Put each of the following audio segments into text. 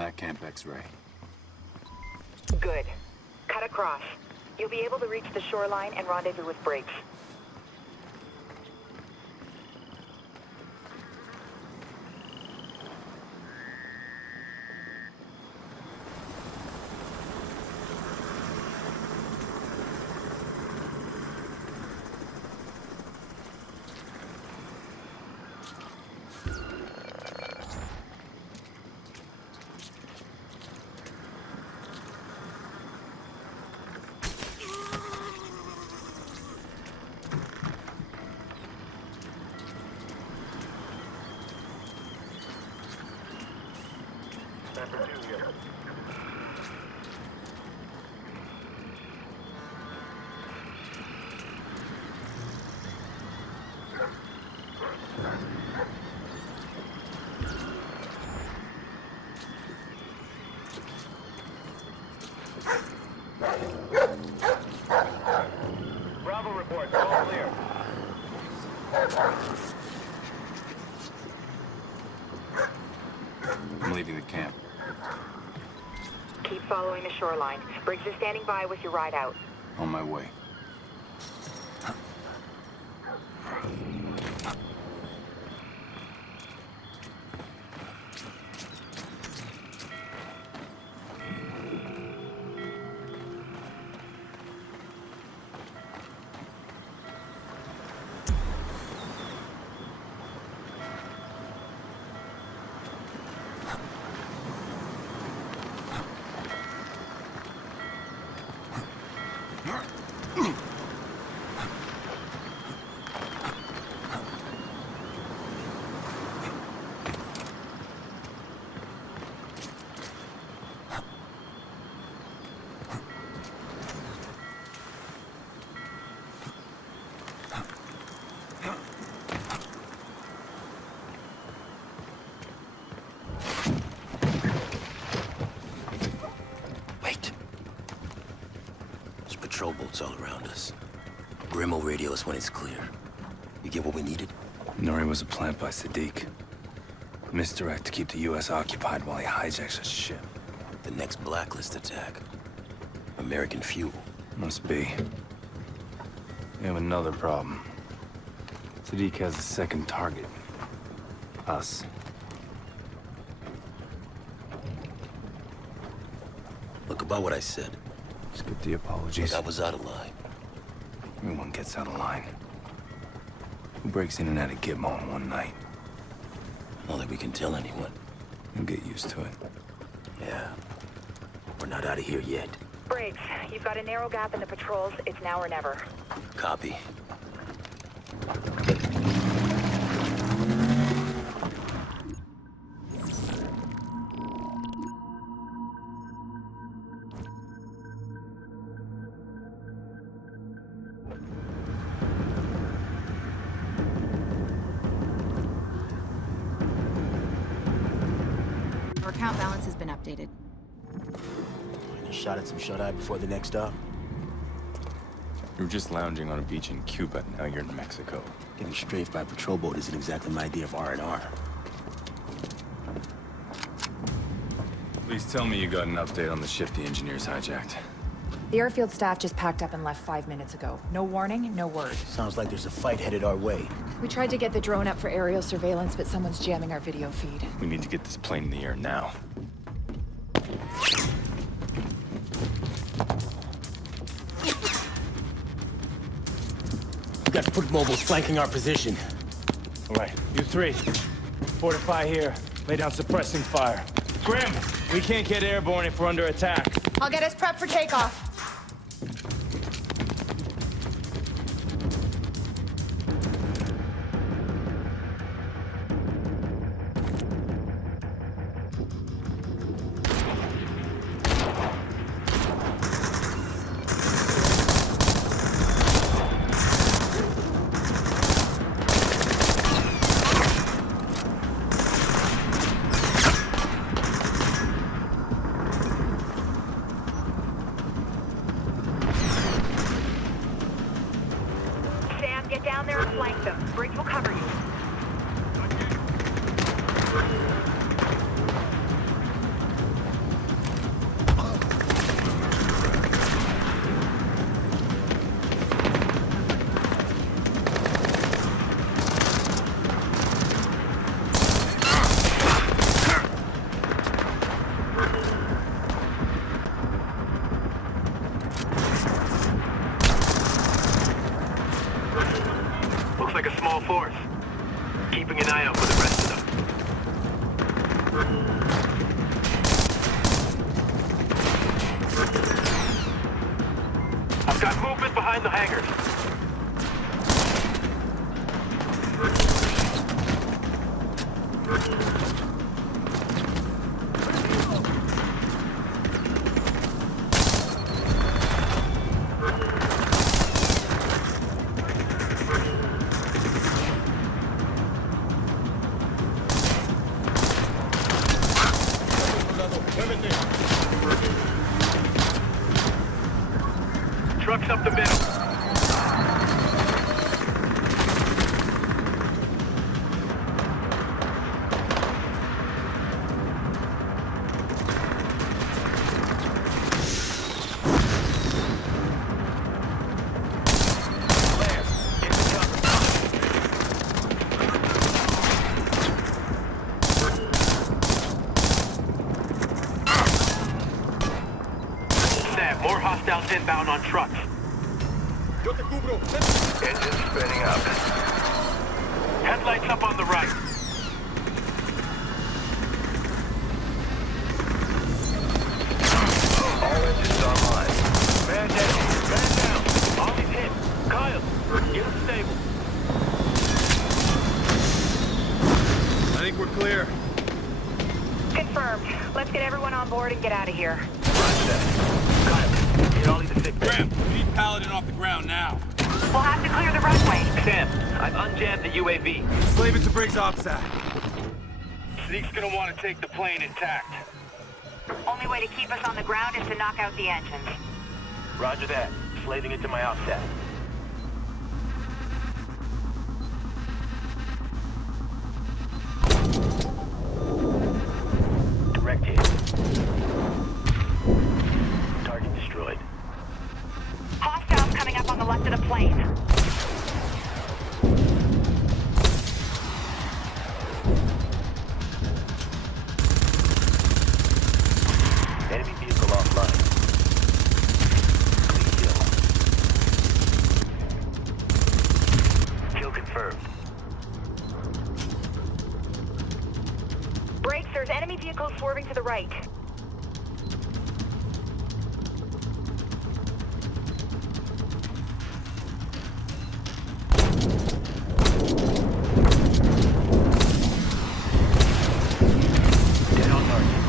that camp X-ray. Good. Cut across. You'll be able to reach the shoreline and rendezvous with Briggs. Bravo report, all clear. I'm leaving the camp. Keep following the shoreline. Briggs is standing by with your ride out. On my way. Patrol boats all around us. Grim will radio us when it's clear. You get what we needed? Nori was a plant by Sadiq. Misdirect to keep the U.S. occupied while he hijacks a ship. The next Blacklist attack. American fuel. Must be. We have another problem. Sadiq has a second target. Us. Look, about what I said. Skip the apologies. Look, I was out of line. Everyone gets out of line. Who breaks in and out of Gitmo in one night? Not that we can tell anyone. You'll get used to it. Yeah. We're not out of here yet. Briggs, you've got a narrow gap in the patrols. It's now or never. Copy. Our account balance has been updated. You shot at some shut-eye before the next stop? You were just lounging on a beach in Cuba, now you're in Mexico. Getting strafed by a patrol boat isn't exactly my idea of R&R. Please tell me you got an update on the ship the engineers hijacked. The airfield staff just packed up and left 5 minutes ago. No warning, no word. Sounds like there's a fight headed our way. We tried to get the drone up for aerial surveillance, but someone's jamming our video feed. We need to get this plane in the air now. We've got foot mobiles flanking our position. All right, you three. Fortify here. Lay down suppressing fire. Grim, we can't get airborne if we're under attack. I'll get us prepped for takeoff. I've got movement behind the hangars. Trucks up the middle. More hostiles inbound on trucks. Engine spinning up. Headlights up on the right. All engines online. Man down. Man down. Ollie's hit. Kyle, get him stable. I think we're clear. Confirmed. Let's get everyone on board and get out of here. Roger that. Kyle, get Ollie to sick bay. Graham, we need Paladin off the ground now. We'll have to clear the runway. Sam, I've unjammed the UAV. Slave it to Briggs OPSAT. Zeke's gonna want to take the plane intact. Only way to keep us on the ground is to knock out the engines. Roger that. Slaving it to my offset. Direct hit. Target destroyed. Hostiles coming up on the left of the plane. Enemy vehicle offline. Clean kill. Kill confirmed. Brakes, there's enemy vehicles swerving to the right. Dead on target.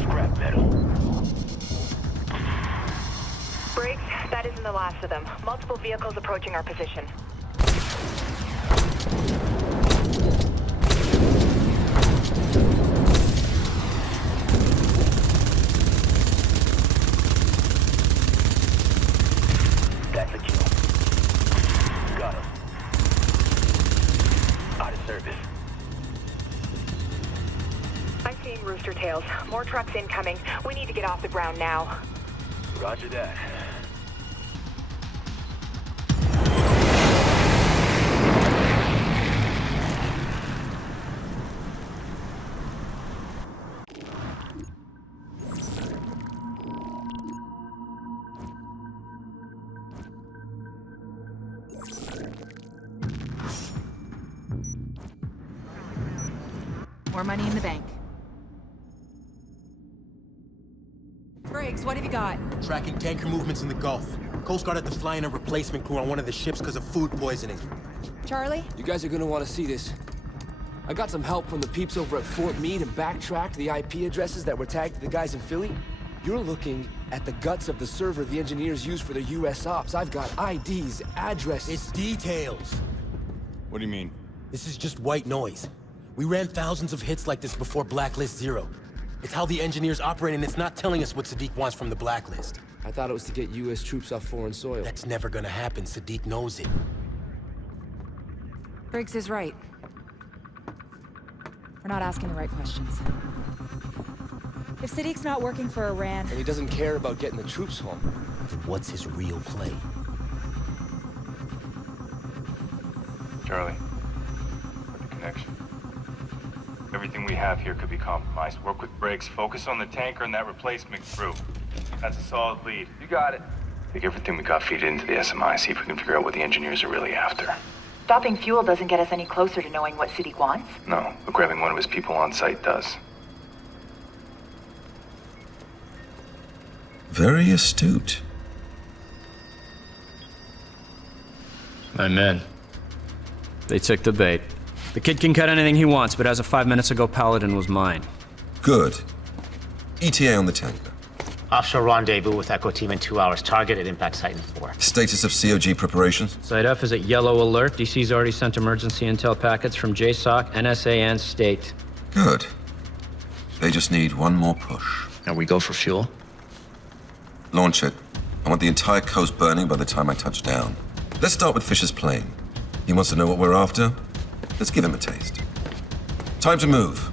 Scrap metal. Brakes, that isn't the last of them. Multiple vehicles approaching our position. That's a kill. Got him. Out of service. I'm seeing rooster tails. More trucks incoming. We need to get off the ground now. Roger that. More money in the bank. Briggs, what have you got? Tracking tanker movements in the Gulf. Coast Guard had to fly in a replacement crew on one of the ships because of food poisoning. Charlie? You guys are gonna want to see this. I got some help from the peeps over at Fort Meade and backtracked the IP addresses that were tagged to the guys in Philly. You're looking at the guts of the server the engineers use for their US ops. I've got IDs, addresses. It's details. What do you mean? This is just white noise. We ran thousands of hits like this before Blacklist 0. It's how the engineers operate, and it's not telling us what Sadiq wants from the Blacklist. I thought it was to get US troops off foreign soil. That's never gonna happen. Sadiq knows it. Briggs is right. We're not asking the right questions. If Sadiq's not working for Iran... And he doesn't care about getting the troops home. What's his real play? Charlie, with the connection. Everything we have here could be compromised. Work with Briggs, focus on the tanker and that replacement crew. That's a solid lead. You got it. Take everything we got, feed it into the SMI, see if we can figure out what the engineers are really after. Stopping fuel doesn't get us any closer to knowing what Siddiq wants. No, but grabbing one of his people on site does. Very astute. My men. They took the bait. The kid can cut anything he wants, but as of 5 minutes ago, Paladin was mine. Good. ETA on the tanker. Offshore rendezvous with Echo Team in 2 hours. Target at impact site in 4. Status of COG preparations? Site F is at yellow alert. DC's already sent emergency intel packets from JSOC, NSA, and State. Good. They just need one more push. Now we go for fuel? Launch it. I want the entire coast burning by the time I touch down. Let's start with Fisher's plane. He wants to know what we're after. Let's give him a taste. Time to move.